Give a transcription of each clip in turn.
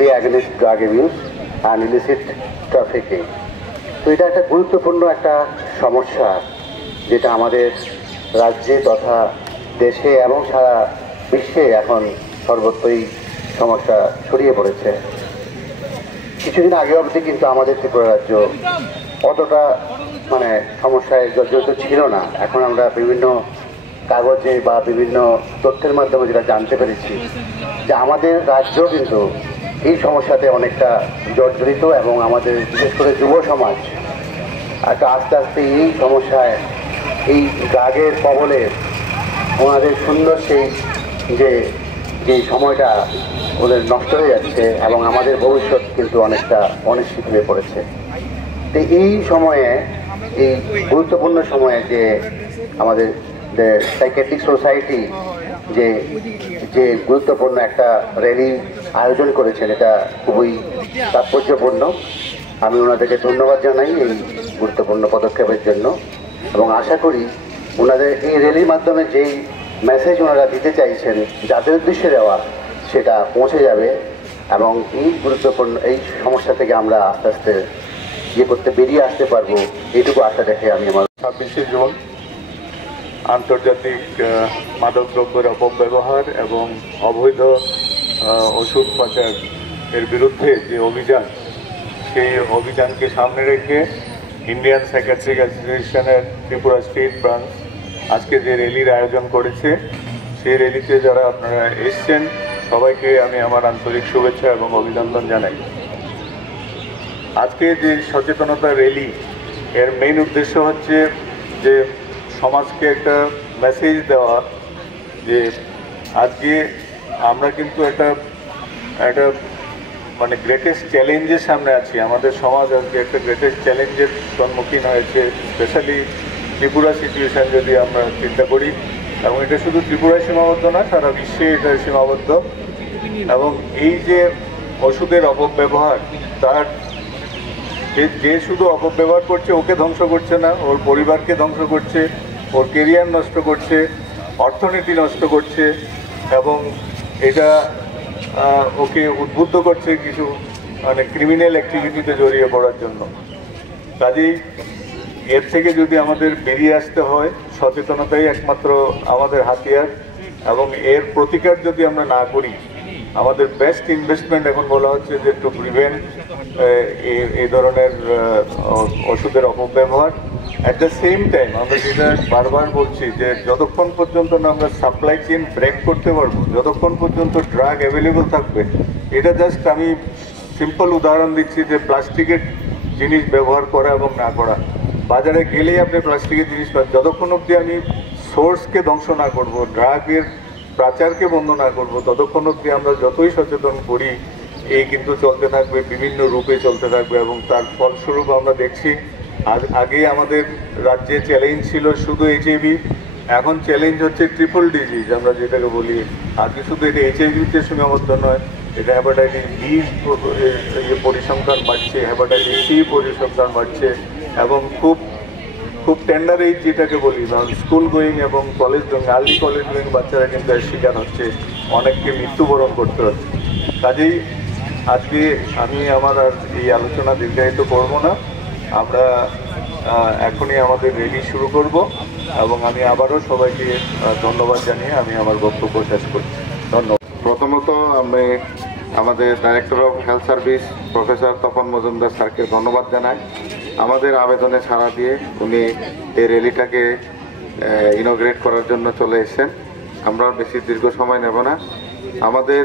Day against drug abuse and illicit trafficking. তো এটা একটা গুরুত্বপূর্ণ একটা সমস্যা, যেটা আমাদের রাজ্যে তথা দেশে এবং সারা বিশ্বে এখন সর্বত্রই সমস্যা ছড়িয়ে পড়েছে। কিছুদিন আগে অবধি কিন্তু আমাদের ত্রিপুরা রাজ্য অতটা সমস্যায় জর্জরিত ছিল না। এখন আমরা বিভিন্ন কাগজে বা বিভিন্ন তথ্যের মাধ্যমে যেটা জানতে পেরেছি যে আমাদের রাজ্য কিন্তু এই সমস্যাতে অনেকটা জর্জরিত, এবং আমাদের বিশেষ করে যুব সমাজ একটা আস্তে আস্তে এই সমস্যায়, এই ড্রাগের কবলে ওনাদের সুন্দর সেই যে সময়টা ওদের নষ্ট হয়ে যাচ্ছে, এবং আমাদের ভবিষ্যৎ কিন্তু অনেকটা অনিশ্চিত হয়ে পড়েছে। তো এই সময়ে, এই গুরুত্বপূর্ণ সময়ে যে আমাদের সাইকিয়াট্রিক সোসাইটি যে গুরুত্বপূর্ণ একটা র্যালি আয়োজন করেছেন, এটা খুবই তাৎপর্যপূর্ণ। আমি ওনাদেরকে ধন্যবাদ জানাই এই গুরুত্বপূর্ণ পদক্ষেপের জন্য, এবং আশা করি ওনাদের এই র্যালির মাধ্যমে যেই মেসেজ ওনারা দিতে চাইছেন, যাদের উদ্দেশ্যে দেওয়া, সেটা পৌঁছে যাবে, এবং এই গুরুত্বপূর্ণ এই সমস্যা থেকে আমরা আস্তে আস্তে বেরিয়ে আসতে পারবো, এইটুকু আশা দেখে আমি আমার 26শে জুন আন্তর্জাতিক মাদক দ্রব্যের অপব্যবহার এবং অবৈধ ওষুধ পাচার এর বিরুদ্ধে যে অভিযান, সেই অভিযানকে সামনে রেখে ইন্ডিয়ান সাইকিয়াট্রিক অ্যাসোসিয়েশনের ত্রিপুরা স্টেট ব্রাঞ্চ আজকে যে র্যালির আয়োজন করেছে, সেই র্যালিতে যারা আপনারা এসছেন সবাইকে আমি আমার আন্তরিক শুভেচ্ছা এবং অভিনন্দন জানাই। আজকে যে সচেতনতা র্যালি, এর মেইন উদ্দেশ্য হচ্ছে যে সমাজকে একটা মেসেজ দেওয়া যে আজকে আমরা কিন্তু একটা গ্রেটেস্ট চ্যালেঞ্জের সামনে আছি। আমাদের সমাজ আজকে একটা গ্রেটেস্ট চ্যালেঞ্জের সম্মুখীন হয়েছে, স্পেশালি ত্রিপুরা সিচুয়েশান যদি আমরা চিন্তা করি, এবং এটা শুধু ত্রিপুরায় সীমাবদ্ধ না, সারা বিশ্বে এটা সীমাবদ্ধ। এবং এই যে ওষুধের অপব্যবহার, তার যে শুধু অপব্যবহার করছে, ওকে ধ্বংস করছে না, ওর পরিবারকে ধ্বংস করছে, ওর কেরিয়ার নষ্ট করছে, অর্থনীতি নষ্ট করছে, এবং এটা ওকে উদ্বুদ্ধ করছে কিছু ক্রিমিনাল অ্যাক্টিভিটিতে জড়িয়ে পড়ার জন্য। কাজেই এর থেকে যদি আমাদের বেরিয়ে আসতে হয়, সচেতনতাই একমাত্র আমাদের হাতিয়ার, এবং এর প্রতিকার যদি আমরা না করি, আমাদের বেস্ট ইনভেস্টমেন্ট এখন বলা হচ্ছে যে টু প্রিভেন্ট এই ধরনের ওষুধের অপব্যবহার। অ্যাট দ্য সেম টাইম আমরা যেটা বারবার বলছি যে যতক্ষণ পর্যন্ত না আমরা সাপ্লাই চেইন ব্রেক করতে পারবো, যতক্ষণ পর্যন্ত ড্রাগ অ্যাভেলেবল থাকবে, এটা জাস্ট আমি সিম্পল উদাহরণ দিচ্ছি যে প্লাস্টিকের জিনিস ব্যবহার করা এবং না করা। বাজারে গেলেই আপনি প্লাস্টিকের জিনিস পান। যতক্ষণ অবধি আমি সোর্সকে ধ্বংস না করব, ড্রাগের পাচারকে বন্ধ না করব, ততক্ষণ অবধি আমরা যতই সচেতন করি, এই কিন্তু চলতে থাকবে, বিভিন্ন রূপে চলতে থাকবে। এবং তার ফলস্বরূপ আমরা দেখছি আগে আমাদের রাজ্যে চ্যালেঞ্জ ছিল শুধু এইচআইভি, এখন চ্যালেঞ্জ হচ্ছে ট্রিপল ডিজিজ আমরা যেটাকে বলি। আগে শুধু এটা এইচআইভিতে সীমাবদ্ধ নয়, এটা হ্যাপাটাইটিস বি পরিসংখ্যান বাড়ছে, হ্যাপাটাইটিস সি পরিসংখ্যান বাড়ছে, এবং খুব টেন্ডার এইজ যেটাকে বলি, স্কুল গোয়িং এবং college going, early college going বাচ্চারা কিন্তু এর শিকার হচ্ছে, অনেককে মৃত্যুবরণ করতে হচ্ছে। কাজেই আজকে আমি আমার আর এই আলোচনা দীর্ঘায়িত করব না, আমরা এখনই আমাদের র্যালি শুরু করব, এবং আমি আবারও সবাইকে ধন্যবাদ জানিয়ে আমি আমার বক্তব্য শেষ করছি। ধন্যবাদ। প্রথমত আমি আমাদের director of health service professor Tapan Majumdar স্যারকে ধন্যবাদ জানাই। আমাদের আবেদনে সাড়া দিয়ে উনি এই র্যালিটাকে ইনগ্রেট করার জন্য চলে এসেছেন। আমরা বেশি দীর্ঘ সময় নেব না। আমাদের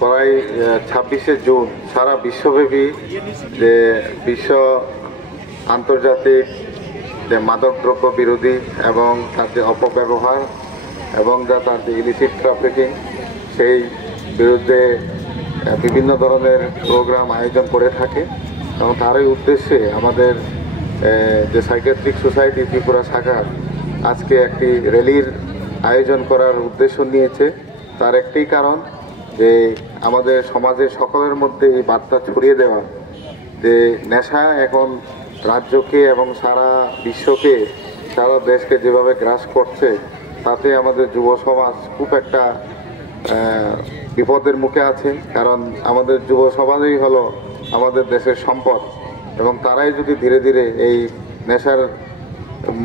প্রায় 26শে জুন সারা বিশ্বব্যাপী যে বিশ্ব আন্তর্জাতিক যে মাদকদ্রব্য বিরোধী এবং তার যে অপব্যবহার এবং তার যে ইলিসিট ট্রাফিকিং, সেই বিরুদ্ধে বিভিন্ন ধরনের প্রোগ্রাম আয়োজন করে থাকে, এবং তারই উদ্দেশ্যে আমাদের যে সাইকিয়াট্রিক সোসাইটি ত্রিপুরা শাখা আজকে একটি র্যালির আয়োজন করার উদ্দেশ্য নিয়েছে। তার একটি কারণ যে আমাদের সমাজের সকলের মধ্যে এই বার্তা ছড়িয়ে দেওয়া যে নেশা এখন রাজ্যকে এবং সারা বিশ্বকে, সারা দেশকে যেভাবে গ্রাস করছে, তাতে আমাদের যুব সমাজ খুব একটা বিপদের মুখে আছে, কারণ আমাদের যুব সমাজই হলো আমাদের দেশের সম্পদ, এবং তারাই যদি ধীরে ধীরে এই নেশার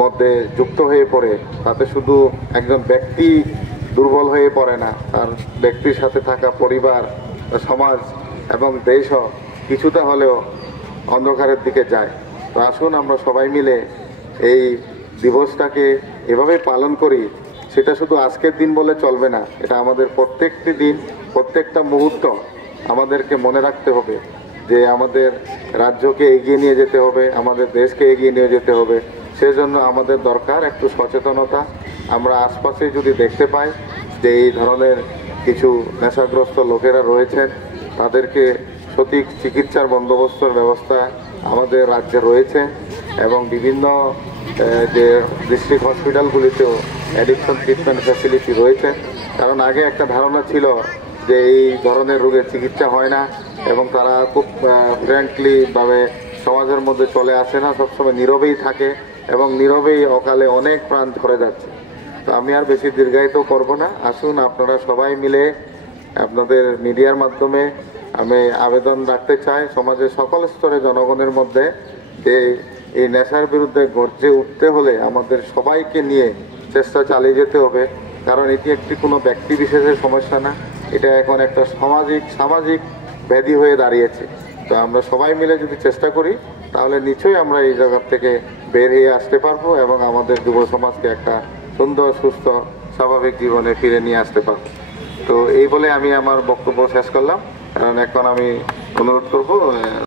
মধ্যে যুক্ত হয়ে পড়ে, তাতে শুধু একজন ব্যক্তি দুর্বল হয়ে পড়ে না, তার ব্যক্তির সাথে থাকা পরিবার, সমাজ এবং দেশও কিছুটা হলেও অন্ধকারের দিকে যায়। তো আসুন আমরা সবাই মিলে এই দিবসটাকে এভাবে পালন করি। সেটা শুধু আজকের দিন বলে চলবে না, এটা আমাদের প্রত্যেকটি দিন, প্রত্যেকটা মুহূর্ত আমাদেরকে মনে রাখতে হবে যে আমাদের রাজ্যকে এগিয়ে নিয়ে যেতে হবে, আমাদের দেশকে এগিয়ে নিয়ে যেতে হবে। সেজন্য আমাদের দরকার একটু সচেতনতা। আমরা আশপাশে যদি দেখতে পাই যে এই ধরনের কিছু নেশাগ্রস্ত লোকেরা রয়েছেন, তাদেরকে সঠিক চিকিৎসার বন্দোবস্তের ব্যবস্থা আমাদের রাজ্যে রয়েছে, এবং বিভিন্ন যে ডিস্ট্রিক্ট হসপিটালগুলিতেও অ্যাডিকশন ট্রিটমেন্ট ফ্যাসিলিটি রয়েছে। কারণ আগে একটা ধারণা ছিল যে এই ধরনের রোগের চিকিৎসা হয় না, এবং তারা খুব ফ্র্যাঙ্কলিভাবে সমাজের মধ্যে চলে আসে না, সবসময় নীরবেই থাকে, এবং নীরবেই অকালে অনেক প্রাণ ঝরে যাচ্ছে। তো আমি আর বেশি দীর্ঘায়িত করব না, আসুন আপনারা সবাই মিলে আপনাদের মিডিয়ার মাধ্যমে আমি আবেদন রাখতে চাই সমাজের সকল স্তরে জনগণের মধ্যে যে এই নেশার বিরুদ্ধে গর্জে উঠতে হলে আমাদের সবাইকে নিয়ে চেষ্টা চালিয়ে যেতে হবে। কারণ এটি একটি কোনো ব্যক্তি বিশেষের সমস্যা না, এটা এখন একটা সামাজিক ব্যাধি হয়ে দাঁড়িয়েছে। তো আমরা সবাই মিলে যদি চেষ্টা করি তাহলে নিশ্চয়ই আমরা এই জায়গা থেকে বের হয়ে আসতে পারবো, এবং আমাদের যুব সমাজকে একটা সুন্দর, সুস্থ, স্বাভাবিক জীবনে ফিরে নিয়ে আসতে পারবো। তো এই বলে আমি আমার বক্তব্য শেষ করলাম। কারণ এখন আমি অনুরোধ করবো